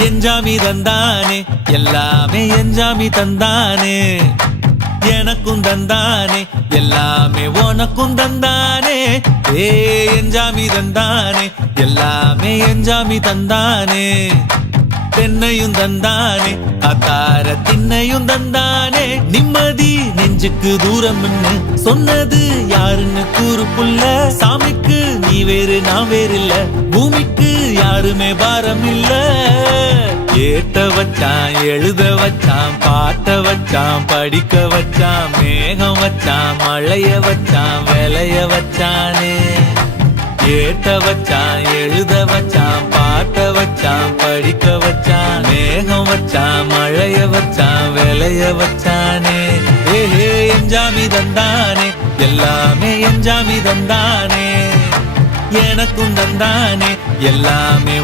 எஞ்சாமி தந்தானே எல்லாமே எஞ்சாமி தந்தானே எனக்கும் தந்தானே எல்லாமே உனக்கும் தந்தானே ஏ எஞ்சாமி தந்தானே எல்லாமே எஞ்சாமி தந்தானே தென்னையும் தந்தானே அத்தார திண்ணையும் தந்தானே நிம்மதி நெஞ்சுக்கு தூரம்னு சொன்னது யாருன்னு கூறு புள்ள சாமிக்கு நீ வேறு நான் வேறு இல்ல பூமிக்கு யாருமே பாரம் இல்ல ஏத்த வச்சான் எழுத வச்சான் பாட்ட வச்சான் படிக்க வச்சான் மேகம் வச்சான் மழைய வச்சான் விளைய வச்சானே ஏத்த வச்சான் எழுத வச்சான் பாட்ட வச்சான் படிக்க வச்சான் மேகம் வச்சான் மழைய வச்சான் விளைய வச்சானே ஏஹே எஞ்சாமி தந்தானே எல்லாமே எஞ்சாமி தந்தானே எனக்கும் தந்தானே எல்லாமே